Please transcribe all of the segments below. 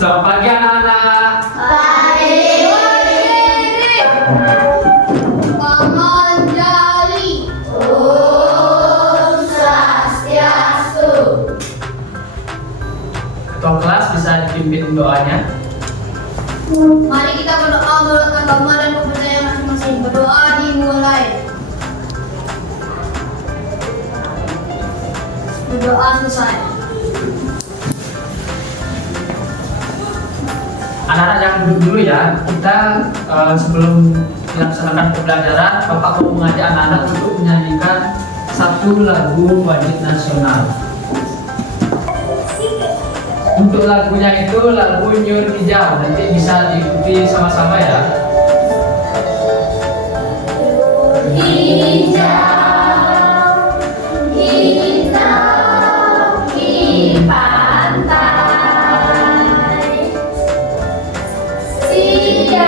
Selamat pagi anak-anak. Panganjali. Om Swastiastu. Ketua kelas bisa dipimpin doanya. Mari kita berdoa menurut agama dan kepercayaan masing-masing. Berdoa dimulai. Berdoa selesai. Anak-anak yang duduk dulu ya. Kita sebelum melaksanakan pembelajaran, Bapak mau mengajak anak-anak untuk menyanyikan satu lagu wajib nasional. Untuk lagunya itu lagu Nyur Hijau. Nanti bisa diikuti sama-sama ya. Hijau, hitam di pantai, siang-siang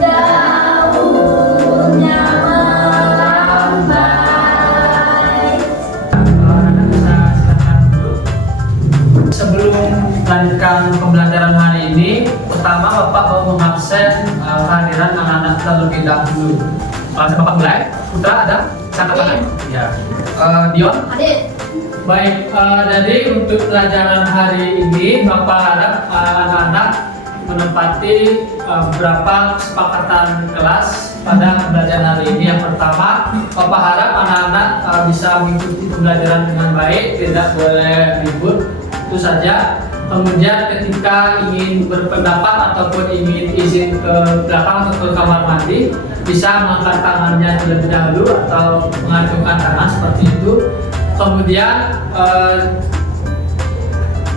daunnya melambai. Anak-anak bisa silakan duduk. Sebelum melanjutkan pembelajaran hari ini, pertama Bapak mau mengabsen kehadiran anak-anak terlebih dahulu. Langsung Bapak mulai. Putra ada? Catatan? Ya. Dion? Hadir. Baik, jadi untuk pelajaran hari ini Bapak harap anak-anak menempati beberapa kesepakatan kelas pada pembelajaran hari ini. Yang pertama, Bapak harap anak-anak bisa mengikuti pembelajaran dengan baik, tidak boleh ribut, itu saja. Kemudian ketika ingin berpendapat ataupun ingin izin ke belakang atau ke kamar mandi, bisa mengangkat tangannya terlebih dahulu atau mengacungkan tangan seperti itu. Kemudian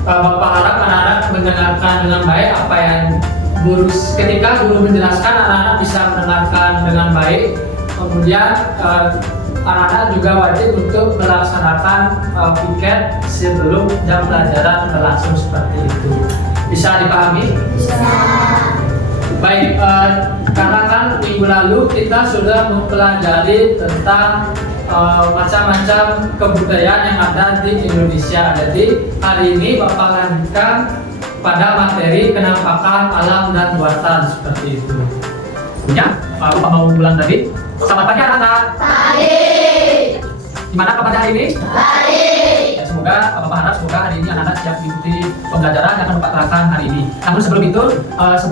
Bapak harap anak-anak mendengarkan dengan baik apa yang ketika guru menjelaskan, anak-anak bisa mendengarkan dengan baik. Kemudian anak-anak juga wajib untuk melaksanakan piket sebelum jam pelajaran berlangsung seperti itu. Bisa dipahami? Bisa. Baik, karena kan minggu lalu kita sudah mempelajari tentang macam-macam kebudayaan yang ada di Indonesia. Jadi hari ini Bapak lanjutkan pada materi penampakan alam dan buatan seperti itu. Ya, Bapak mau ulang tadi. Selamat pagi anak-anak. Pagi. Gimana kabar hari ini? Pagi. Ya, semoga Bapak harap semoga hari ini anak-anak siap mengikuti pembelajaran yang akan Bapak terangkan hari ini. Namun sebelum itu,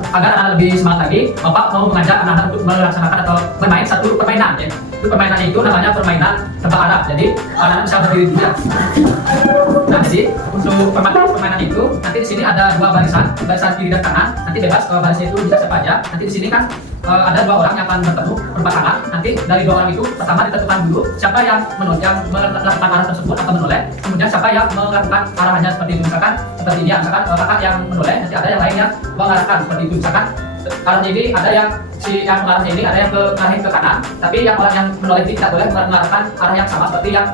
agar anak lebih semangat lagi, Bapak mau mengajak anak-anak untuk melaksanakan atau bermain satu permainan ya. Itu permainan itu namanya permainan tebak Arab. Jadi anak-anak bisa berdiri dulu ya. Nah, jadi untuk permainan itu nanti di sini ada dua barisan kiri dan kanan. Nanti bebas kalau barisnya itu bisa siapa aja. Nanti di sini kan ada dua orang yang akan bertemu berpasangan. Nanti dari dua orang itu pertama ditentukan dulu siapa yang melakukan arah tersebut atau menoleh. Kemudian siapa yang melakukan arahnya seperti itu, misalkan seperti ini ya. Misalkan kakak yang menoleh, nanti ada yang lain yang mengarahkan seperti itu. Misalkan arahnya ini ada yang yang mengarahnya ini ada yang mengarahkan ke kanan, tapi yang orang yang menoleh ini tidak boleh mengarahkan arah yang sama seperti yang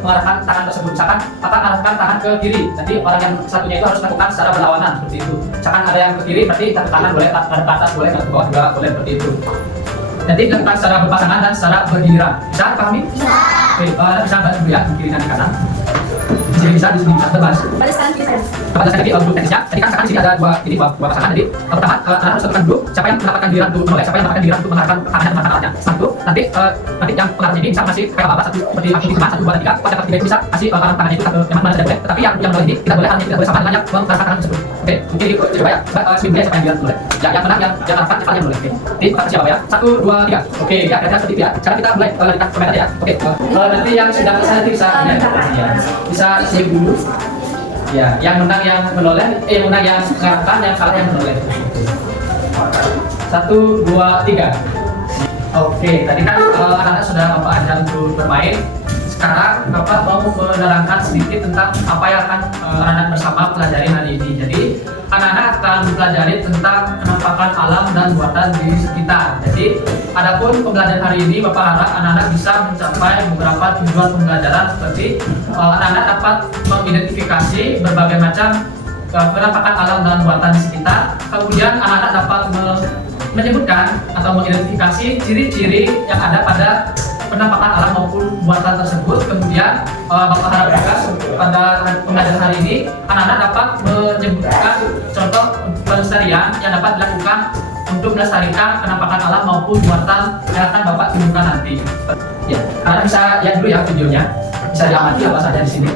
mengarahkan tangan tersebut. Misalkan kakak mengarahkan tangan ke kiri, jadi orang yang satunya itu harus melakukan secara berlawanan seperti itu. Misalkan ada yang ke kiri, berarti ke kanan boleh, ada ke atas boleh, ke bawah juga boleh seperti itu. Nanti dilakukan secara berpasangan dan secara bergiliran. Bisa pahami? Bisa. Oke, bisa bantu ya di kiri dan di kanan. Di sini bisa, di sini bisa bebas. Baris kanan kiri. Pada saat ini untuk teknisnya, tadi kan sekarang di sini ada dua pasangan. Jadi pertama anak harus tentukan dulu siapa yang mendapatkan giliran untuk menoleh, siapa yang mendapatkan giliran untuk mengarahkan tangannya dan tangannya. Setelah itu nanti yang pengarahnya ini bisa masih kayak apa satu seperti ini cuma 1, 2, 3. Pada ketiga itu bisa kasih arah tangannya itu ke yang mana saja boleh. Tetapi yang menoleh ini tidak boleh, arahnya tidak boleh sama dengan yang mengarahkan tangan tersebut. Oke, mungkin coba ya. Sebelumnya siapa yang giliran menoleh? Ya, yang menang yang arahkan tangannya menoleh. Oke, jadi kita siapa ya? 1, 2, 3. Oke, ya kira-kira seperti itu ya. Sekarang kita mulai lanjutkan permainan ya. Oke, nanti yang sudah selesai nanti bisa senyum dulu. Ya, yang menang yang menoleh, yang menang yang mengarahkan, yang kalah yang menoleh. 1, 2, 3. Oke, tadi kan anak-anak sudah Bapak ajar untuk bermain. Sekarang Bapak mau menerangkan sedikit tentang apa yang akan anak-anak bersama pelajari hari ini. Jadi anak-anak akan mempelajari tentang penampakan alam dan buatan di sekitar. Jadi adapun pembelajaran hari ini Bapak harap anak-anak bisa mencapai beberapa tujuan pembelajaran seperti anak-anak dapat mengidentifikasi berbagai macam penampakan alam dan buatan di sekitar. Kemudian anak-anak dapat menyebutkan atau mengidentifikasi ciri-ciri yang ada pada penampakan alam maupun buatan tersebut. Kemudian Bapak harap juga pada pengajaran hari ini anak-anak dapat menyebutkan contoh pelestarian yang dapat dilakukan untuk melestarikan penampakan alam maupun buatan yang akan Bapak tunjukkan nanti. Ya, anak bisa lihat dulu ya videonya, bisa diamati apa saja di sini.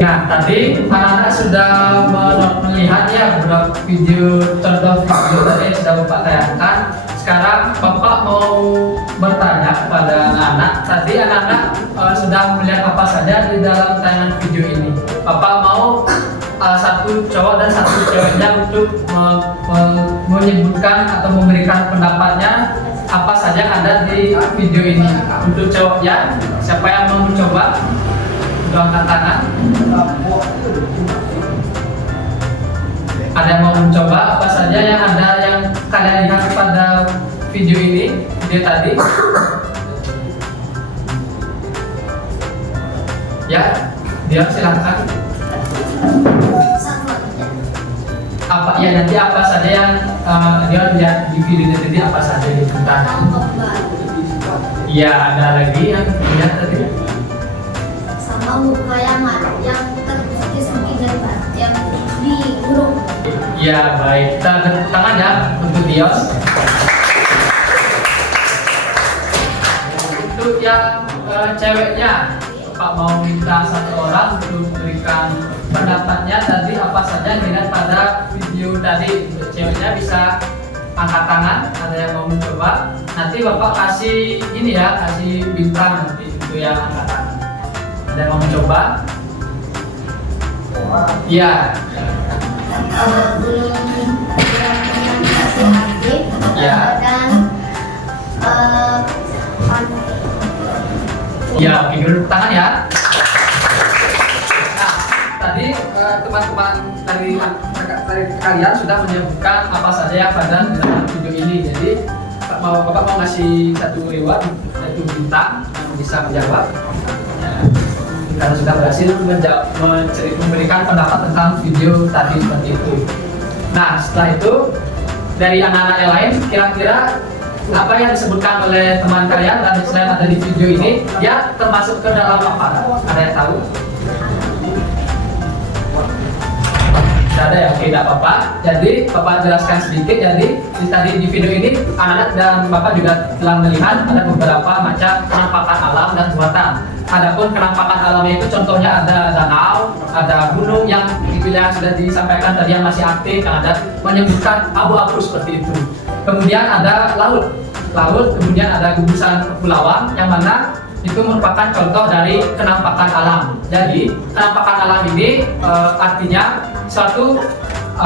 Nah, tadi anak-anak sudah melihat ya beberapa video contoh video tadi yang sudah Bapak tayangkan. Sekarang Bapak mau bertanya kepada anak-anak. Tadi anak-anak sudah melihat apa saja di dalam tayangan video ini. Bapak mau satu cowok dan satu ceweknya untuk menyebutkan atau memberikan pendapatnya apa saja yang ada di video ini. Untuk cowoknya, siapa yang mau mencoba? Angkat tangan. Ada yang mau mencoba apa saja yang ada yang kalian lihat pada video ini, video tadi? Ya, dia silahkan. Apa ya nanti apa saja yang dia lihat di video tadi, apa saja gitu kan? Iya, ada lagi yang lihat tadi. Muka yang terkikis mungkin yang di burung. Ya baik, kita tepuk tangan ya untuk Dios. Untuk yang ceweknya, Pak mau minta satu orang untuk memberikan pendapatnya tadi apa saja yang dilihat pada video tadi. Untuk ceweknya bisa angkat tangan, ada yang mau mencoba. Nanti Bapak kasih ini ya, kasih bintang nanti untuk yang angkat tangan. Ada yang mau mencoba? Ya. Belum kasih aktif. Ya. Dan Ya, oke dulu tangan ya. Nah, tadi teman-teman dari kalian sudah menyebutkan apa saja yang pada dalam video ini. Jadi Bapak mau ngasih satu reward, yaitu bintang yang bisa menjawab. Karena sudah berhasil memberikan pendapat tentang video tadi seperti itu. Nah, setelah itu dari anak-anak yang lain, kira-kira apa yang disebutkan oleh teman kalian dan selain ada di video ini, ya termasuk ke dalam apa? Ada yang tahu? Tidak ada ya? Oke, tidak apa-apa. Jadi Bapak jelaskan sedikit. Jadi tadi di video ini anak-anak dan Bapak juga telah melihat ada beberapa macam penampakan alam dan buatan. Adapun penampakan alamnya itu contohnya ada danau, ada gunung yang dipilih sudah disampaikan tadi yang masih aktif, yang ada menyebutkan abu-abu seperti itu. Kemudian ada laut, kemudian ada gugusan kepulauan yang mana itu merupakan contoh dari penampakan alam. Jadi penampakan alam ini artinya suatu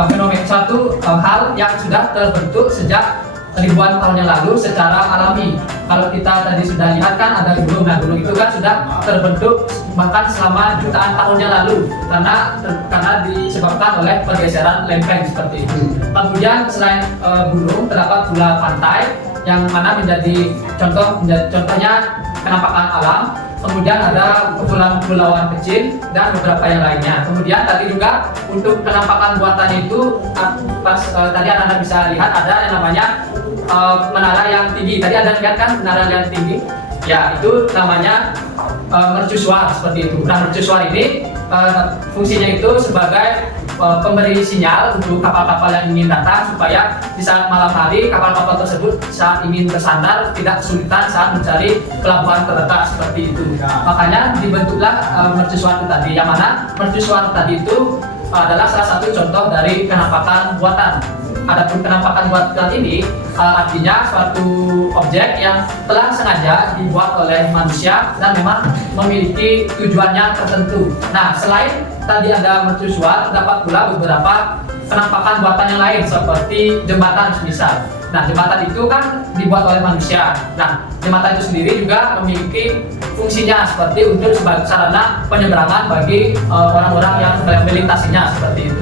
fenomena, suatu hal yang sudah terbentuk sejak ribuan tahun yang lalu secara alami. Kalau kita tadi sudah lihat kan ada gunung, nah gunung itu kan sudah terbentuk bahkan selama jutaan tahun yang lalu karena disebabkan oleh pergeseran lempeng seperti itu. Kemudian selain gunung terdapat pula pantai yang mana menjadi contohnya penampakan alam. Kemudian ada kepulauan kecil dan beberapa yang lainnya. Kemudian tadi juga untuk penampakan buatan itu tadi anak-anak bisa lihat ada yang namanya menara yang tinggi. Tadi ada lihat kan menara yang tinggi? Ya, itu namanya mercusuar seperti itu. Nah, mercusuar ini fungsinya itu sebagai pemberi sinyal untuk kapal-kapal yang ingin datang supaya di saat malam hari kapal-kapal tersebut saat ingin bersandar tidak kesulitan saat mencari pelabuhan terdekat seperti itu. Makanya dibentuklah mercusuar itu tadi. Yang mana mercusuar tadi itu adalah salah satu contoh dari penampakan buatan. Adapun penampakan buatan ini artinya suatu objek yang telah sengaja dibuat oleh manusia dan memang memiliki tujuannya tertentu. Nah, selain tadi ada mercusuar, terdapat pula beberapa penampakan buatan yang lain seperti jembatan misal. Nah, jembatan itu kan dibuat oleh manusia. Nah, jembatan itu sendiri juga memiliki fungsinya seperti untuk sebagai sarana penyeberangan bagi orang-orang yang melintasinya seperti itu.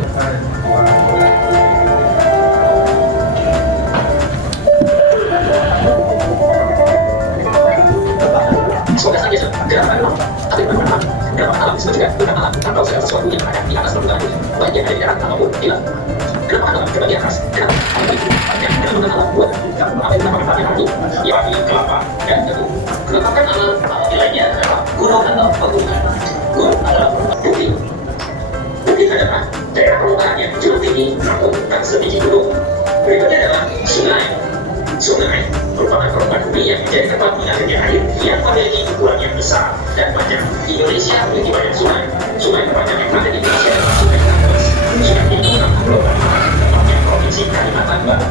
gerakan alam. Tapi bagaimana? Gerakan alam disebut juga gerakan alam atau segala sesuatu yang ada di atas permukaan bumi, baik yang ada di darat maupun di laut. Gerakan alam terbagi atas gerakan alam itu yang gerakan alam buat apa yang dinamakan tadi itu, yakni kelapa dan tebu. Gerakan alam lainnya adalah gunung atau pegunungan. Gunung adalah bukit. Bukit adalah daerah permukaan yang cukup tinggi namun tak sebiji gunung. Berikutnya adalah sungai. Sungai merupakan permukaan bumi yang menjadi tempat mengalirnya air yang memiliki ukuran yang besar dan panjang. Indonesia memiliki banyak sungai. Sungai terpanjang yang ada di Indonesia adalah Sungai Kapuas. Sungai ini merupakan pulau tempatnya provinsi Kalimantan Barat.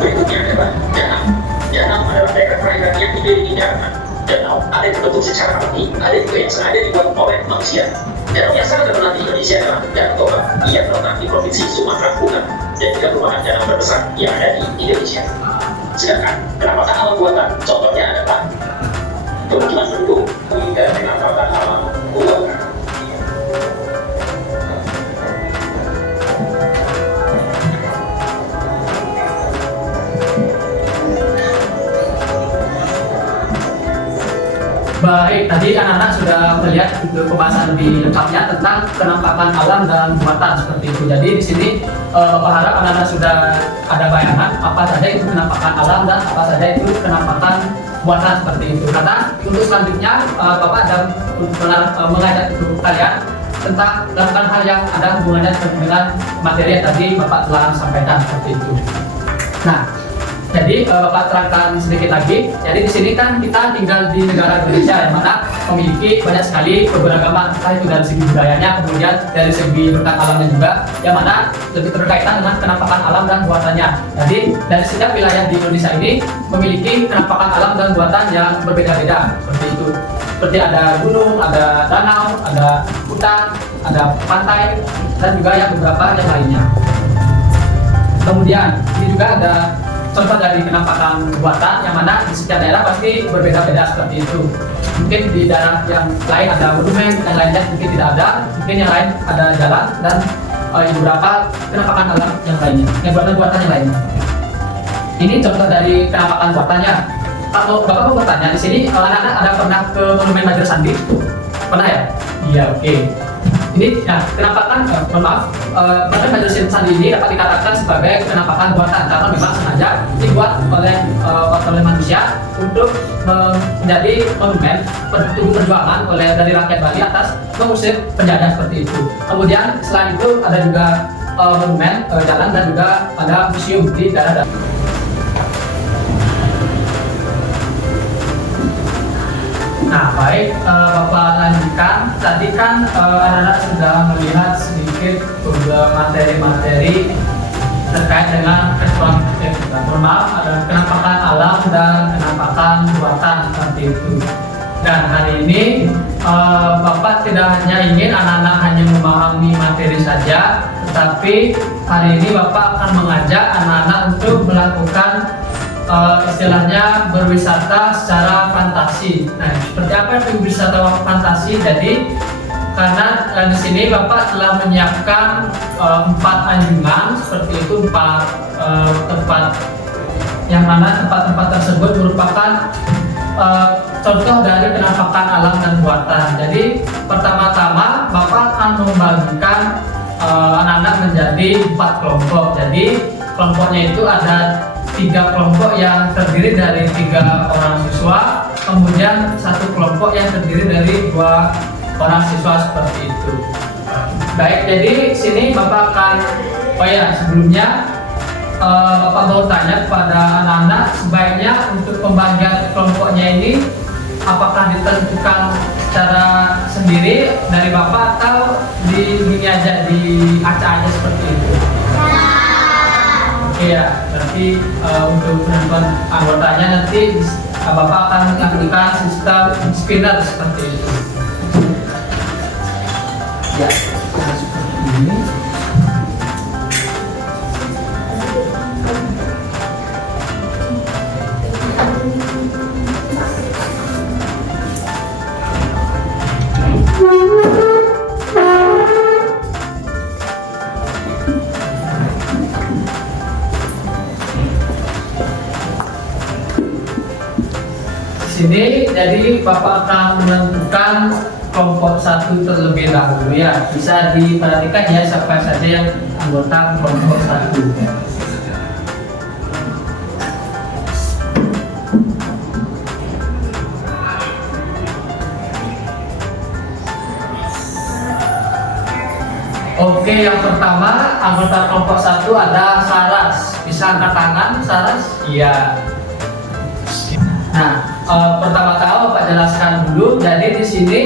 Berikutnya adalah danau. Danau adalah daerah perairan yang dikelilingi daratan. Danau ada yang terbentuk secara alami, ada juga yang sengaja dibuat oleh manusia. Danau yang sangat terkenal di Indonesia adalah Danau Toba yang terletak di provinsi Sumatera Utara dan juga merupakan danau terbesar yang ada di Indonesia. Sedangkan penampatan alam buatan contohnya adalah pemukiman penduduk hingga penampatan alam buatan. Baik, tadi anak-anak sudah melihat pembahasan lebih lengkapnya tentang penampakan alam dan buatan seperti itu. Jadi di sini Bapak harap anak-anak sudah ada bayangan apa saja itu penampakan alam dan apa saja itu penampakan buatan seperti itu. Karena untuk selanjutnya Bapak ada mengajak kalian tentang melakukan hal yang ada hubungannya dengan materi yang tadi Bapak telah sampaikan seperti itu. Nah, jadi Bapak terangkan sedikit lagi. Jadi di sini kan kita tinggal di negara Indonesia yang mana memiliki banyak sekali keberagaman, entah itu dari segi budayanya, kemudian dari segi bentang alamnya juga, yang mana lebih berkaitan dengan penampakan alam dan buatannya. Jadi dari setiap wilayah di Indonesia ini memiliki penampakan alam dan buatan yang berbeda-beda seperti itu. Seperti ada gunung, ada danau, ada hutan, ada pantai, dan juga yang beberapa yang lainnya. Kemudian ini juga ada contoh dari penampakan buatan yang mana di setiap daerah pasti berbeda-beda seperti itu. Mungkin di daerah yang lain ada monumen, yang lainnya mungkin tidak ada, mungkin yang lain ada jalan dan beberapa penampakan alam yang lainnya, yang buatan-buatan yang lainnya. Ini contoh dari penampakan buatannya. Kalau Bapak mau bertanya di sini, anak-anak ada pernah ke monumen Majer Sandi? Pernah ya? Iya, oke. Ini ya, penampakan, monumen Majer Sandi ini dapat dikatakan sebagai penampakan buatan karena memang sengaja dibuat oleh manusia untuk menjadi monumen perjuangan dari rakyat Bali atas mengusir penjajah seperti itu. Kemudian selain itu ada juga monumen jalan dan juga ada museum di daerah. Nah, baik, Bapak lanjutkan. Tadi kan anak-anak sudah melihat sedikit beberapa materi-materi terkait dengan ada penampakan alam dan penampakan buatan seperti itu. Dan hari ini Bapak tidak hanya ingin anak-anak hanya memahami materi saja, tetapi hari ini Bapak akan mengajak anak-anak untuk melakukan istilahnya berwisata secara fantasi. Nah, seperti apa itu wisata fantasi? Jadi karena di sini Bapak telah menyiapkan 4 anjungan seperti itu, 4 tempat yang mana tempat-tempat tersebut merupakan contoh dari penampakan alam dan buatan. Jadi pertama-tama Bapak akan membagikan anak-anak menjadi 4 kelompok. Jadi kelompoknya itu ada 3 kelompok yang terdiri dari 3 orang siswa, kemudian 1 kelompok yang terdiri dari 2 orang siswa seperti itu. Baik, jadi sini Bapak akan, sebelumnya Bapak mau tanya kepada anak-anak sebaiknya untuk pembagian kelompoknya ini apakah ditentukan secara sendiri dari Bapak atau di aja diacak-acak seperti itu? Iya, berarti untuk penentuan anggotanya nanti Bapak akan melakukan sistem spinner seperti itu. Ya, seperti ini. sini jadi Bapak akan menentukan kelompok 1 terlebih dahulu ya. Bisa diperhatikan ya siapa saja yang anggota kelompok 1. Oke, yang pertama anggota kelompok 1 ada Saras. Bisa angkat tangan, Saras? Iya. Nah, pertama-tama Bapak jelaskan dulu. Jadi di sini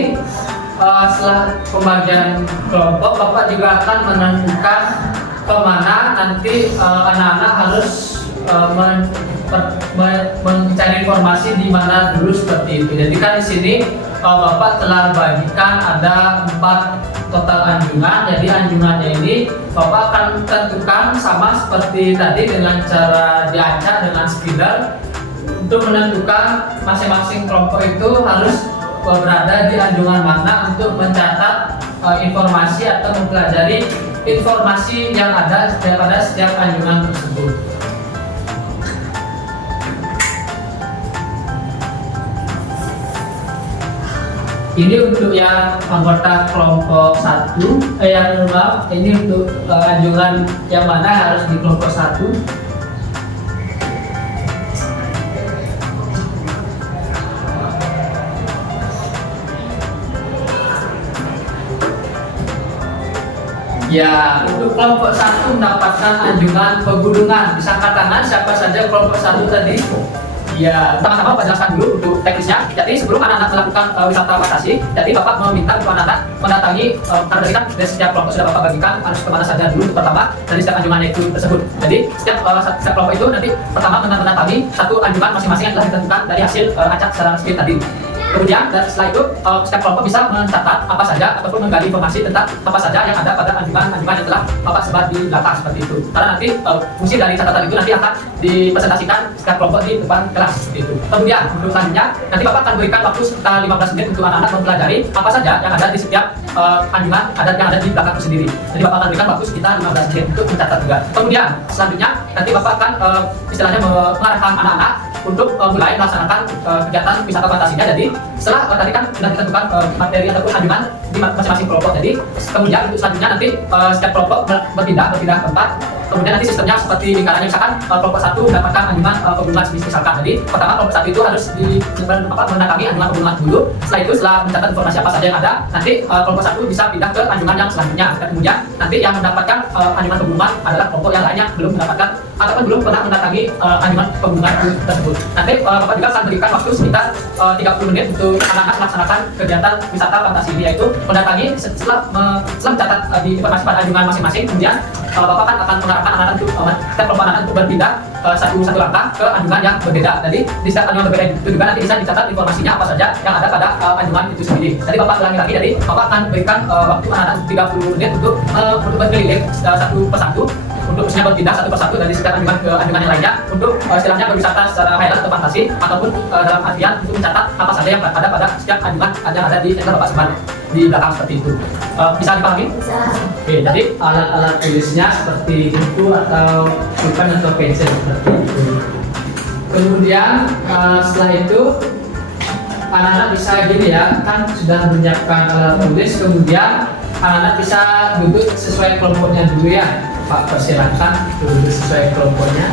setelah pembagian kelompok, Bapak juga akan menentukan kemana nanti anak-anak harus mencari informasi di mana dulu seperti itu. Jadi kan di sini Bapak telah bagikan ada 4 total anjungan. Jadi anjungannya ini Bapak akan tentukan sama seperti tadi dengan cara diacak dengan spidol untuk menentukan masing-masing kelompok itu harus berada di anjungan mana untuk mencatat informasi atau mempelajari informasi yang ada pada setiap anjungan tersebut. Ini untuk yang anggota kelompok 1, ini untuk anjungan yang mana harus di kelompok 1. Ya, untuk kelompok 1 mendapatkan anjungan pegunungan. Bisa angkat tangan siapa saja kelompok 1 tadi? Ya, pertama-tama Bapak jelaskan dulu untuk teknisnya. Jadi sebelum anak-anak melakukan wisata fantasi, jadi Bapak meminta untuk anak-anak mendatangi, karena tadi kan dari setiap kelompok sudah Bapak bagikan harus kemana saja dulu untuk pertama dari setiap anjungannya itu tersebut. Jadi setiap kelompok itu nanti pertama mendatangi satu anjungan masing-masing yang telah ditentukan dari hasil acak secara split tadi. Kemudian setelah itu setiap kelompok bisa mencatat apa saja ataupun menggali informasi tentang apa saja yang ada pada anjungan yang telah Bapak sebar di belakang seperti itu. Karena nanti fungsi dari catatan itu nanti akan dipresentasikan setiap kelompok di depan kelas seperti itu. Kemudian untuk selanjutnya nanti Bapak akan berikan waktu sekitar 15 menit untuk anak-anak mempelajari apa saja yang ada di setiap anjungan yang ada di belakang itu sendiri. Jadi Bapak akan berikan waktu sekitar 15 menit untuk mencatat juga. Kemudian selanjutnya nanti Bapak akan istilahnya mengarahkan anak-anak untuk mulai melaksanakan kegiatan wisata fantasinya. Jadi setelah tadi kan sudah ditentukan materi ataupun anjungan di masing-masing kelompok. Jadi kemudian untuk selanjutnya nanti setiap kelompok berpindah tempat. Kemudian nanti sistemnya seperti lingkarannya, misalkan kelompok 1 mendapatkan anjungan pegunungan misalkan. Jadi pertama kelompok 1 itu harus mendatangi anjungan pegunungan dulu. Setelah itu setelah mencatat informasi apa saja yang ada, nanti kelompok 1 bisa pindah ke anjungan yang selanjutnya. Dan kemudian nanti yang mendapatkan anjungan pegunungan adalah kelompok yang lainnya belum mendapatkan ataupun belum pernah mendatangi anjungan pegunungan tersebut. Nanti Bapak juga akan berikan waktu sekitar 30 menit untuk anak-anak melaksanakan kegiatan wisata fantasi ini, yaitu mendatangi setelah mencatat di informasi pada anjungan masing-masing. Kemudian Bapak akan mengarahkan anak-anak untuk setiap kelompok anak untuk berpindah satu langkah ke anjungan yang berbeda. Jadi di setiap anjungan berbeda itu juga nanti bisa dicatat informasinya apa saja yang ada pada anjungan itu sendiri. Jadi Bapak ulangi lagi, jadi Bapak akan berikan waktu anak-anak 30 menit untuk berkeliling satu persatu, untuk misalnya berpindah satu persatu dari setiap anjungan ke anjungan yang lainnya untuk istilahnya berwisata secara khayal atau fantasi, ataupun dalam artian untuk mencatat apa saja yang ada pada setiap anjungan yang ada di Bapak sebar di belakang seperti itu. Bisa dipahami? Bisa. Oke, jadi alat-alat tulisnya seperti buku atau pulpen atau pensil seperti itu. Kemudian setelah itu anak-anak bisa gini ya, kan sudah menyiapkan alat tulis. Kemudian anak-anak bisa duduk sesuai kelompoknya dulu ya. Pak persilahkan duduk sesuai kelompoknya.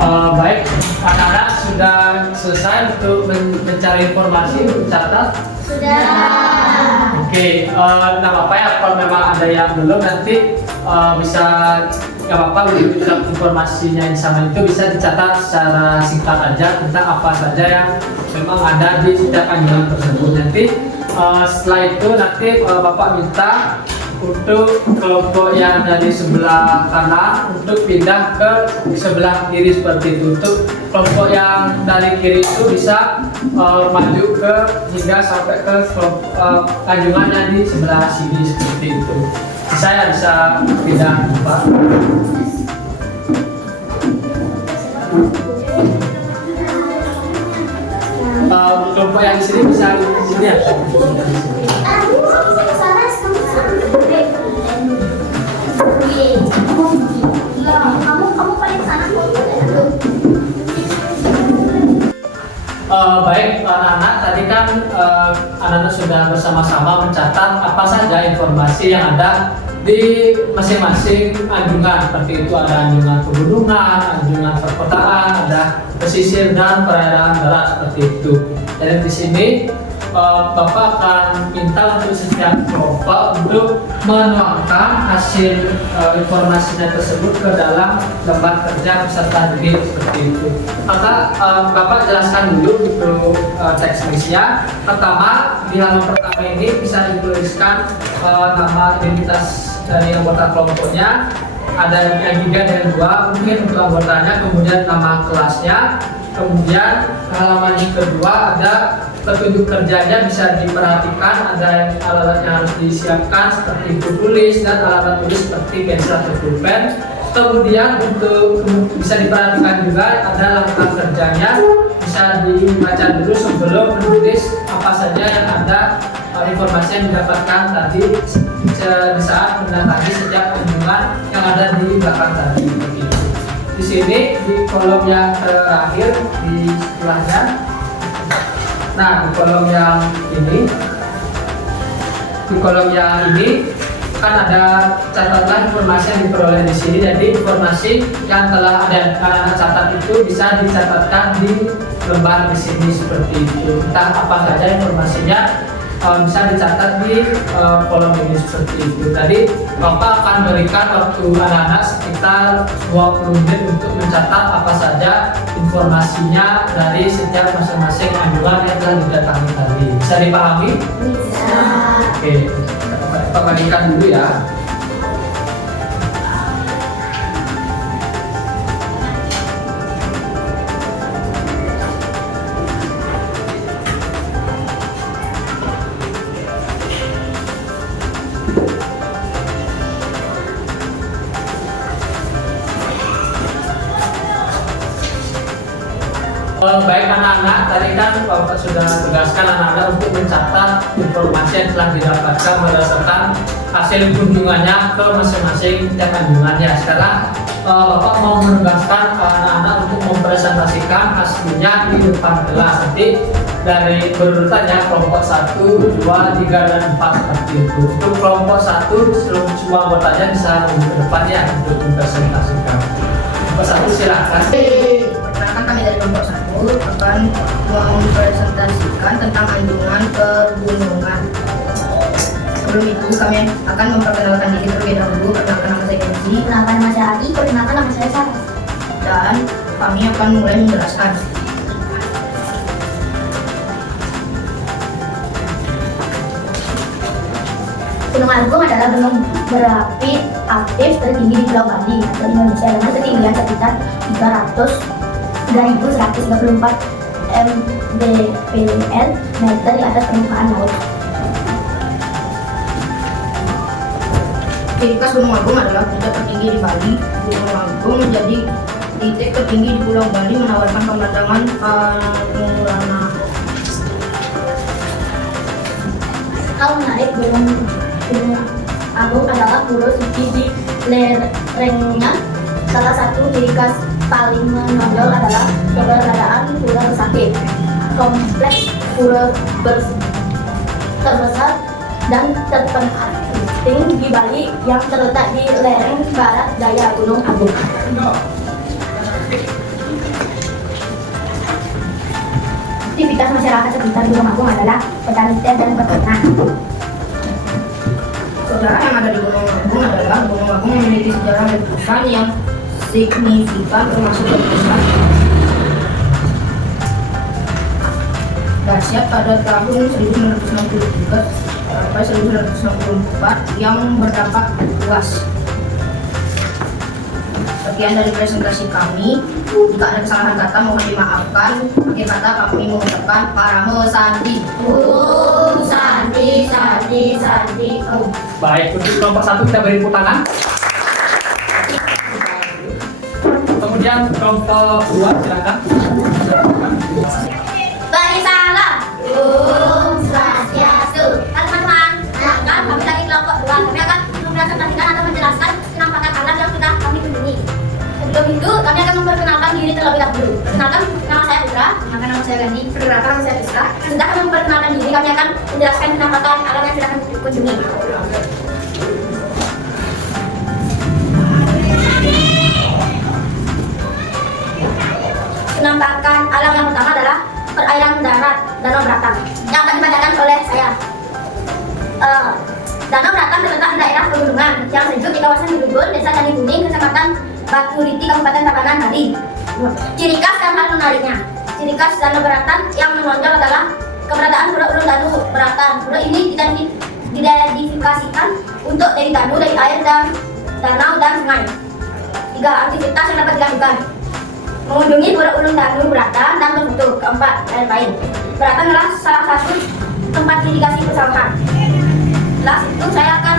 Baik, anak-anak sudah selesai untuk mencari informasi, mencatat. Sudah. Oke, nggak apa-apa ya kalau memang ada yang belum nanti bisa nggak apa-apa informasinya yang sama itu bisa dicatat secara singkat aja tentang apa saja yang memang ada di setiap anjuran tersebut. Nanti setelah itu nanti Bapak minta untuk kelompok yang dari sebelah kanan untuk pindah ke sebelah kiri seperti itu. Untuk kelompok yang dari kiri itu bisa maju ke hingga sampai ke kelompok anjungan yang di sebelah sini seperti itu. Saya bisa pindah Pak. Kelompok yang di sini bisa di sini ya. Kamu paling sana. Baik anak-anak, tadi kan anak-anak sudah bersama-sama mencatat apa saja informasi yang ada di masing-masing anjungan. Seperti itu ada anjungan pegunungan, anjungan perkotaan, ada pesisir dan perairan darat seperti itu. Dan di sini Bapak akan minta untuk setiap kelompok untuk menuangkan hasil informasinya tersebut ke dalam lembar kerja peserta didik seperti itu. Maka Bapak jelaskan dulu untuk teks misinya. Pertama, di halaman pertama ini bisa dituliskan nama identitas dari anggota kelompoknya. Ada yang 3 dan 2 mungkin untuk anggotanya, kemudian nama kelasnya. Kemudian halaman yang kedua ada petunjuk kerjanya, bisa diperhatikan ada alat yang harus disiapkan seperti buku tulis dan alat tulis seperti pensil atau pulpen. Kemudian untuk bisa diperhatikan juga ada langkah kerjanya, bisa dibaca dulu sebelum menulis apa saja yang ada informasi yang didapatkan tadi di saat mendatangi setiap kunjungan yang ada di belakang tadi. Di sini di kolom yang terakhir di sebelahnya. Nah, di kolom yang ini kan ada catatan informasi yang diperoleh di sini. Jadi informasi yang telah ada anak-anak catat itu bisa dicatatkan di lembar di sini seperti itu. Entah apa saja informasinya bisa dicatat di kolom ini seperti itu. Tadi Bapak akan berikan waktu anak-anak sekitar 20 menit untuk mencatat apa saja informasinya dari setiap masing-masing anjuran yang telah didatangi tadi. Bisa dipahami? Bisa. Oke, kita bagikan dulu ya. Baik anak-anak, tadi kan Bapak sudah tugaskan anak-anak untuk mencatat informasi yang telah didapatkan berdasarkan hasil kunjungannya ke masing-masing tiap anjungannya. Sekarang Bapak mau menugaskan anak-anak untuk mempresentasikan hasilnya di depan kelas. Nanti dari berurutannya kelompok 1, 2, 3, dan 4 seperti itu. Untuk kelompok 1 seluruh semua anggotanya bisa menuju ke depan ya untuk mempresentasikan. Kelompok 1 silakan. Perkenalkan, kami dari kelompok 1 akan mempresentasikan tentang anjungan pegunungan. Sebelum itu kami akan memperkenalkan diri terlebih dahulu. Perkenalkan, nama saya Kenzi. Perkenalkan nama saya Adi. Perkenalkan nama saya Sarah. Dan kami akan mulai menjelaskan. Gunung Agung adalah gunung berapi aktif tertinggi di Pulau Bali atau Indonesia dengan ketinggian sekitar 3.134 mdpl meter di atas permukaan laut. Ciri khas Gunung Agung adalah puncak tertinggi di Bali. Gunung Agung menjadi titik tertinggi di Pulau Bali, menawarkan pemandangan panorama. Hal menarik Gunung Agung adalah pura suci di lerengnya. Salah satu ciri khas paling menonjol adalah keberadaan pura Besakih, kompleks pura terbesar dan terpenting di Bali yang terletak di lereng barat daya Gunung Agung. aktivitas masyarakat sekitar Gunung Agung adalah petani teh dan peternak. Sejarah yang ada di Gunung Agung adalah Gunung Agung memiliki sejarah letusan yang signifikan termasuk letusan dahsyat pada tahun 1963 sampai 1964 yang berdampak luas. Sekian dari presentasi kami. Jika ada kesalahan kata mohon dimaafkan. Akhir kata kami mengucapkan Parame Sandi. Sandi, sandi, sandi. Baik, untuk kelompok 1 kita beri tepuk tangan. Kemudian kelompok 2 silakan. Bagi salam. Om Swastiastu. Teman-teman, kan kami dari kelompok 2 kami akan mempresentasikan atau menjelaskan penampakan alam yang sudah kami kunjungi. Sebelum itu, kami akan memperkenalkan diri terlebih dahulu. Perkenalkan, nama saya Putra. Perkenalkan, nama saya Gandhi. Perkenalkan, nama saya Rizka. Setelah kami memperkenalkan diri, kami akan menjelaskan penampakan alam yang sudah kami kunjungi. Penampakan alam yang pertama adalah perairan darat Danau Bratang yang akan dibacakan oleh saya. Danau Bratang terletak di daerah pegunungan yang sejuk di kawasan Grubur, Desa Candi Kuning, Kecamatan Baturiti, Kabupaten Tabanan, Bali. Ciri khas dan hal menariknya. Ciri khas Danau Bratang yang menonjol adalah keberadaan pura ulun Danau Bratang. Pura ini diidentifikasikan untuk dari danau, dari air dan danau dan sungai. 3 aktivitas yang dapat dilakukan: mengunjungi pura ulun Danau Bratang dan berfoto. 4 lain-lain. Bratang adalah salah satu tempat irigasi pesawahan. Setelah itu saya akan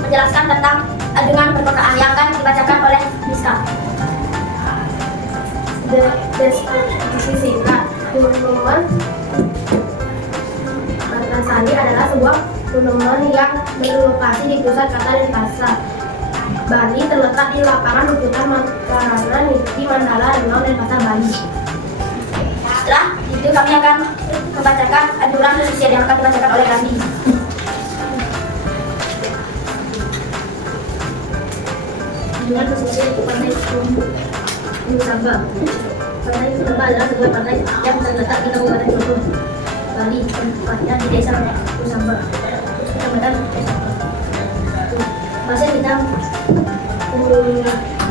menjelaskan tentang anjungan perkotaan yang akan dibacakan oleh Rizka. Deskripsi Gunung Martasari adalah sebuah gunung yang berlokasi di pusat kota Denpasar, Bali, terletak di lapangan rujukan Makarana, Niti, Mandala, Renau, Denpasar, Bali. Setelah itu kami akan membacakan anjuran pesisir yang akan dibacakan oleh Gandhi. Anjuran pesisir Pantai Nusamba. Pantai Nusamba adalah sebuah pantai yang terletak di Kabupaten Grogol, Bali, tempatnya di Desa Nusamba, Kecamatan Pasir Bintang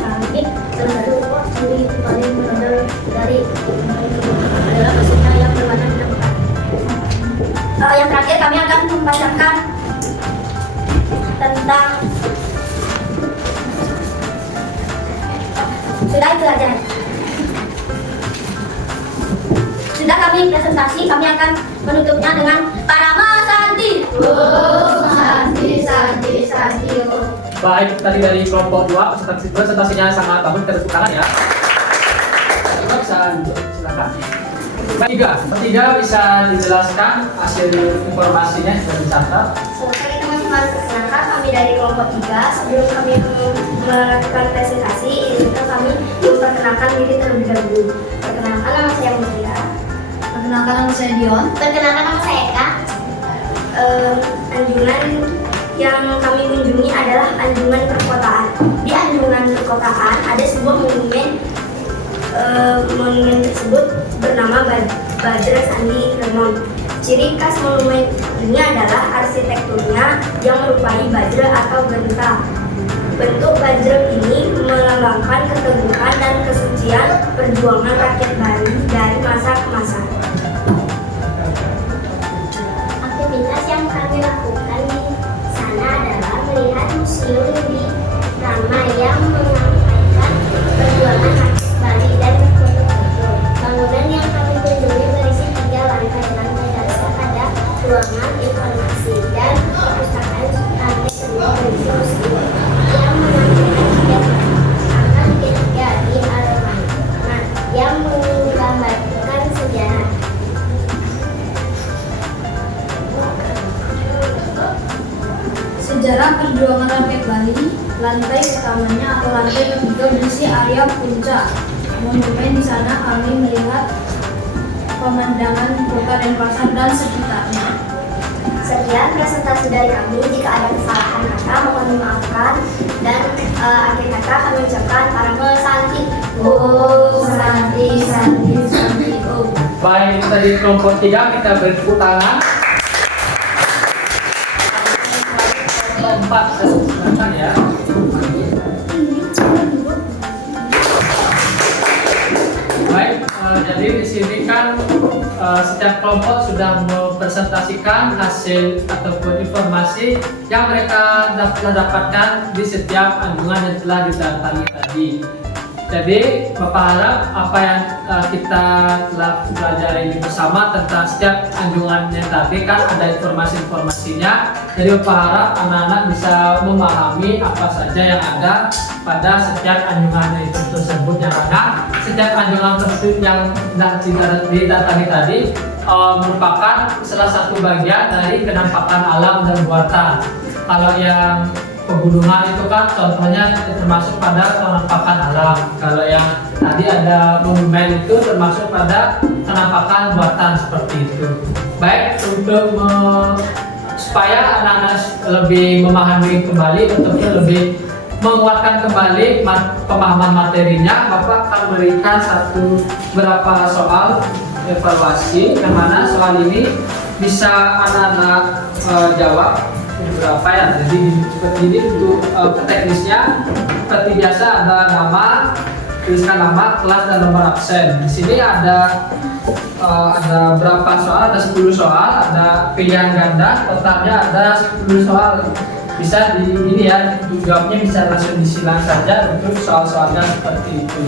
Langit. Salah satu ciri paling menonjol dari adalah pasirnya yang berwarna hitam pekat. Yang terakhir kami akan membacakan tentang sudah itu aja. Sudah kami presentasi, kami akan menutupnya dengan Parame Sandi. Sandi, sandi, sandi. Baik, tadi dari kelompok 2 presentasinya sangat bagus, kita tepuk tangan ya. Coba bisa duduk, silakan. Bertiga bisa dijelaskan hasil informasinya sudah dicatat. Oke teman-teman, perkenalkan kami dari kelompok 3. Sebelum kami melakukan presentasi, kami memperkenalkan diri terlebih dahulu. Perkenalkan, nama saya Mutia. Perkenalkan, nama saya Dion. Perkenalkan, nama saya Eka. Anjungan yang kami kunjungi adalah anjungan perkotaan. Di anjungan perkotaan ada sebuah monumen. Monumen tersebut bernama Bajra Candi Remon. Ciri khas monumen ini adalah arsitekturnya yang menyerupai bajra atau genta. Bentuk bajra ini melambangkan keteguhan dan kesucian perjuangan rakyat Bali dari masa ke masa. Aktivitas yang kami lakukan di sana adalah melihat museum di Rama yang menyampaikan perjuangan rakyat Bali dan foto-foto. Bangunan yang kami kunjungi berisi 3 lantai. Lantai dasar ada ruangan informasi dan perpustakaan. Lantai kedua berisi museum yang menampilkan 3 akan ketiga di Arman yang menggambarkan sejarah. Sejarah perjuangan rakyat Bali. Lantai utamanya atau lantai ketiga berisi area puncak monumen. Di sana kami melihat pemandangan kota Denpasar dan sekitarnya. Sekian presentasi dari kami. Jika ada kesalahan kata mohon dimaafkan, dan akhir kata kami ucapkan Parame Sandi. Om Sandi. Baik, dari kelompok 3 kita beri tepuk tangan. Kelompok 4 silakan ya. Baik, jadi di sini kan setiap kelompok sudah mempresentasikan hasil ataupun informasi yang mereka dapatkan di setiap anjungan yang telah didatangi tadi. Jadi Bapak harap apa yang kita telah pelajari ini bersama tentang setiap anjungannya tadi kan ada informasi-informasinya. Jadi Bapak harap anak-anak bisa memahami apa saja yang ada pada setiap anjungan itu tersebut, yang ada setiap anjungan tersebut yang didatangi tadi merupakan salah satu bagian dari penampakan alam dan buatan. Kalau yang pegunungan itu kan contohnya termasuk pada penampakan alam. Kalau yang tadi ada monumen itu termasuk pada penampakan buatan seperti itu. Baik, untuk supaya anak-anak lebih memahami kembali ataupun lebih menguatkan kembali pemahaman materinya, Bapak akan berikan beberapa soal evaluasi, yang mana soal ini bisa anak-anak jawab beberapa ya. Jadi seperti ini untuk teknisnya seperti biasa ada nama, tuliskan nama, kelas dan nomor absen. Di sini ada berapa soal? Ada 10 soal, ada pilihan ganda, totalnya ada 10 soal. Bisa di ini ya, untuk jawabnya bisa langsung disilang saja untuk soal-soalnya seperti itu.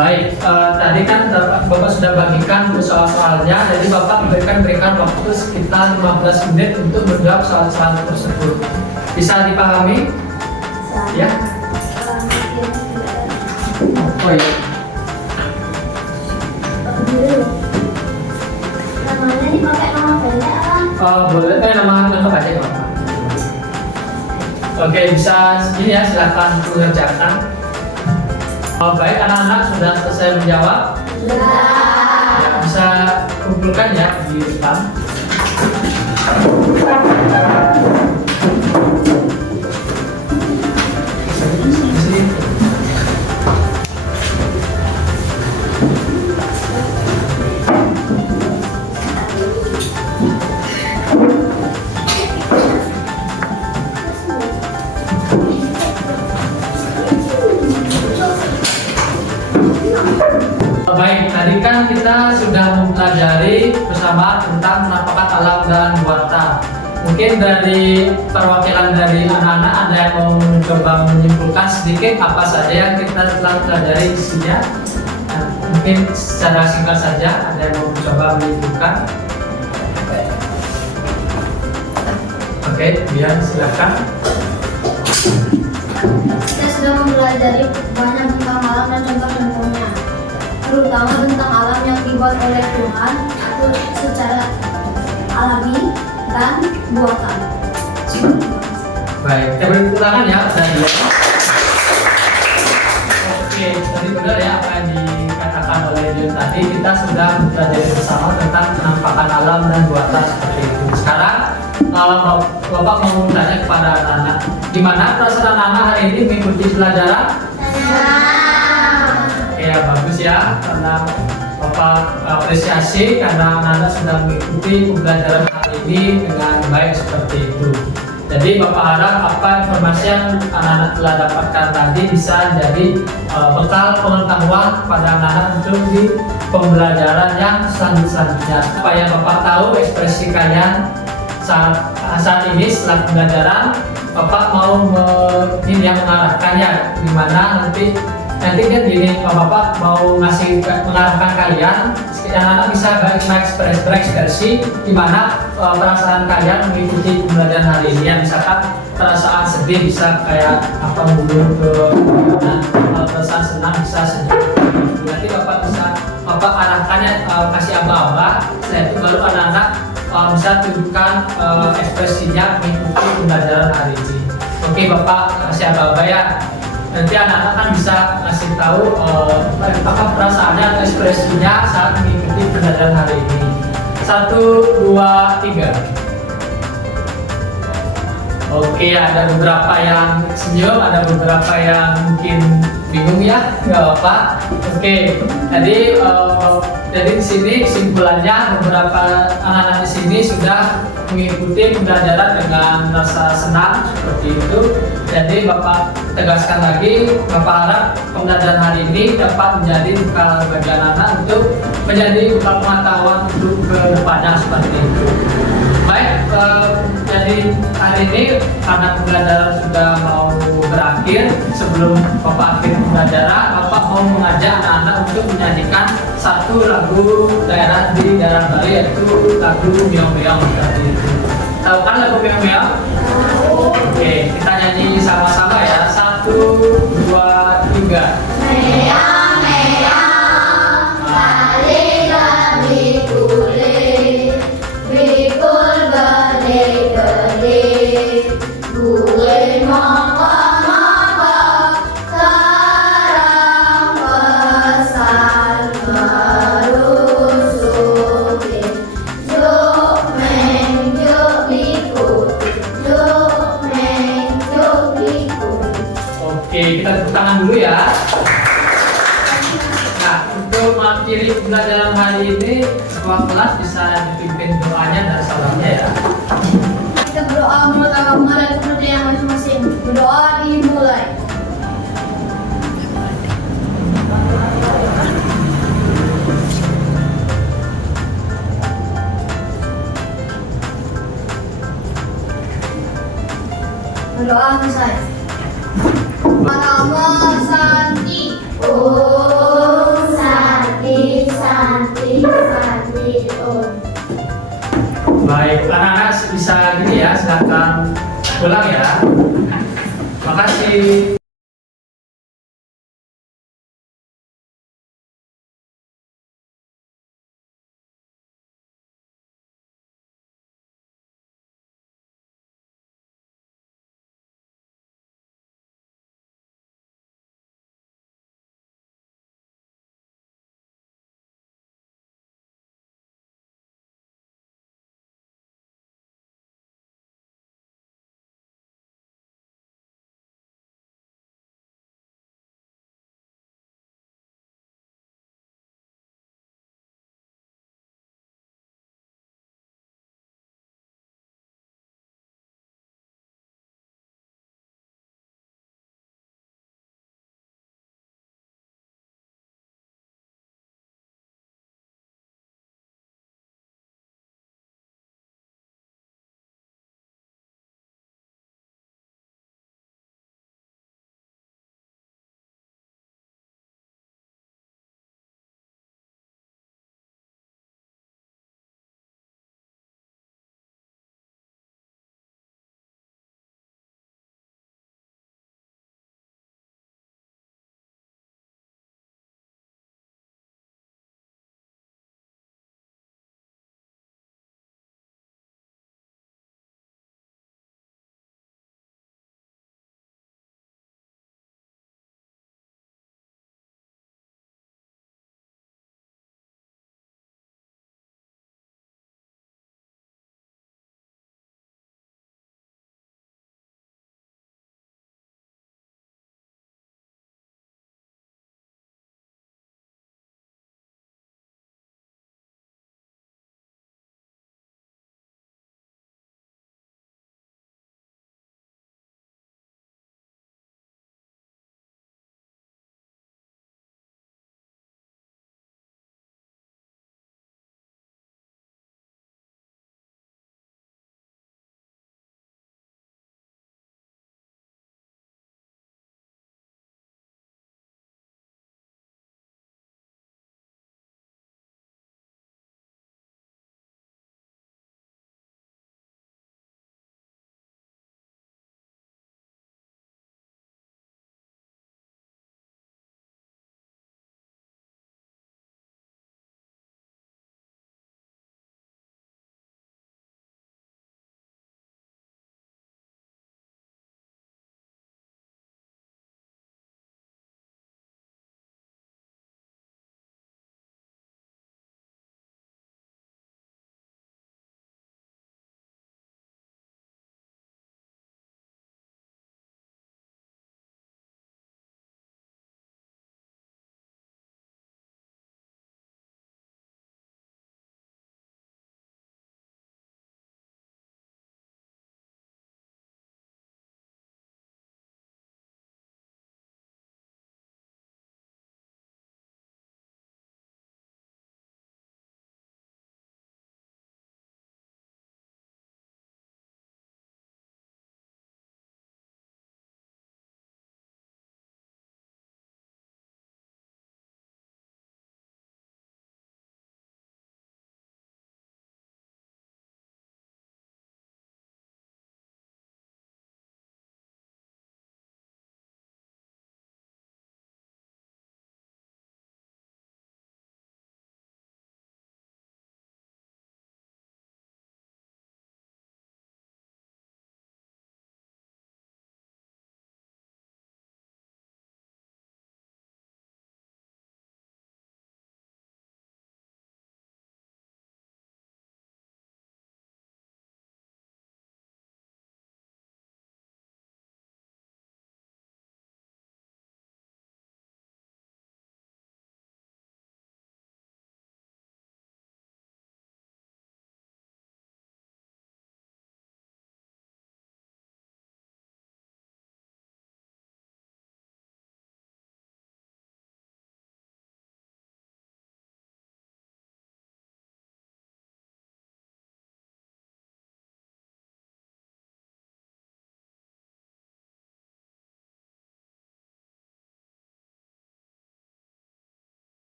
Baik, tadi kan Bapak sudah bagikan soal-soalnya, jadi Bapak berikan waktu sekitar 15 menit untuk menjawab soal-soal tersebut. Bisa dipahami? Ya? Oh iya. Namanya dipakai nama pendek apa? Boleh, nama lengkap aja Bapak. Oke, bisa ini ya, silakan mengerjakan. Baik, anak-anak sudah selesai menjawab? Sudah. Ya, bisa kumpulkan ya di depan. Baik, tadi kan kita sudah mempelajari bersama tentang penampakan alam dan buatan. Mungkin dari perwakilan dari anak-anak ada yang mau mencoba menyimpulkan sedikit apa saja yang kita telah pelajari isinya. Nah, mungkin secara singkat saja ada yang mau mencoba menyimpulkan. Oke, biar silakan. Kita sudah mempelajari banyak tentang alam dan contoh-contohnya, terutama tentang alam yang dibuat oleh Tuhan atau secara alami dan buatan. Baik, kita beri tepuk tangan ya. Oke, tadi benar ya apa yang dikatakan oleh Dion tadi. Kita sudah mempelajari bersama tentang penampakan alam dan buatan seperti itu. Sekarang Bapak mau bertanya kepada anak-anak, gimana perasaan anak-anak hari ini mengikuti pelajaran? Ya bagus ya, karena Bapak apresiasi karena anak-anak sudah mengikuti pembelajaran hari ini dengan baik seperti itu. Jadi Bapak harap apa informasi yang anak-anak telah dapatkan tadi bisa jadi bekal pengetahuan pada anak-anak untuk di pembelajaran yang selanjutnya. Supaya Bapak tahu ekspresi kalian saat ini setelah pembelajaran, Bapak mau mengarahkannya di mana nanti nanti kan gini, Bapak mau ngasih mengarahkan kalian, anak-anak bisa berekspresi di mana perasaan kalian mengikuti pembelajaran hari ini. Ya, misalkan perasaan sedih bisa kayak apa mundur ke kanan, perasaan senang bisa sedih. Nanti Bapak bisa arahkannya, kasih aba-aba. Setelah itu baru anak-anak bisa tunjukkan ekspresinya mengikuti pembelajaran hari ini. Oke, Bapak kasih aba-aba ya. Nanti anak-anak kan bisa ngasih tahu apa perasaannya atau ekspresinya saat mengikuti pembelajaran hari ini. 1, 2, 3. Oke, ada beberapa yang senyum, ada beberapa yang mungkin bingung ya, nggak apa-apa. Oke, jadi di sini kesimpulannya beberapa anak-anak di sini sudah mengikuti pembelajaran dengan rasa senang seperti itu. Jadi Bapak tegaskan lagi, Bapak harap pembelajaran hari ini dapat menjadi bekal bagi anak-anak untuk menjadi bekal pengetahuan untuk ke depannya seperti itu. Baik, jadi hari ini karena pembelajaran sudah mau berakhir, sebelum Bapak akhir pembelajaran, Bapak mau mengajak anak-anak untuk menyanyikan satu lagu daerah di daerah Bali, yaitu lagu Meong-Meong seperti itu. Tahu kan lagu Meong-Meong? Oke, kita nyanyi sama-sama ya. 1, 2, 3. Meong, meong, Bali Bali kulit, bikul gede-gede, gue mongko-mongko, sarang pesan merusuki, juk meng juk bikul, juk meng juk bikul. Oke, kita tepuk tangan dulu ya. Nah, untuk mengakhiri pembelajaran hari ini, semua kelas bisa dipimpin doanya dan salamnya ya. Kita berdoa menurut agama dan kepercayaan masing-masing. Berdoa dimulai. Berdoa selesai. Namo Santi. Om Santi Santi Santi Om. Baik, anak-anak bisa gini ya, silakan pulang ya. Makasih.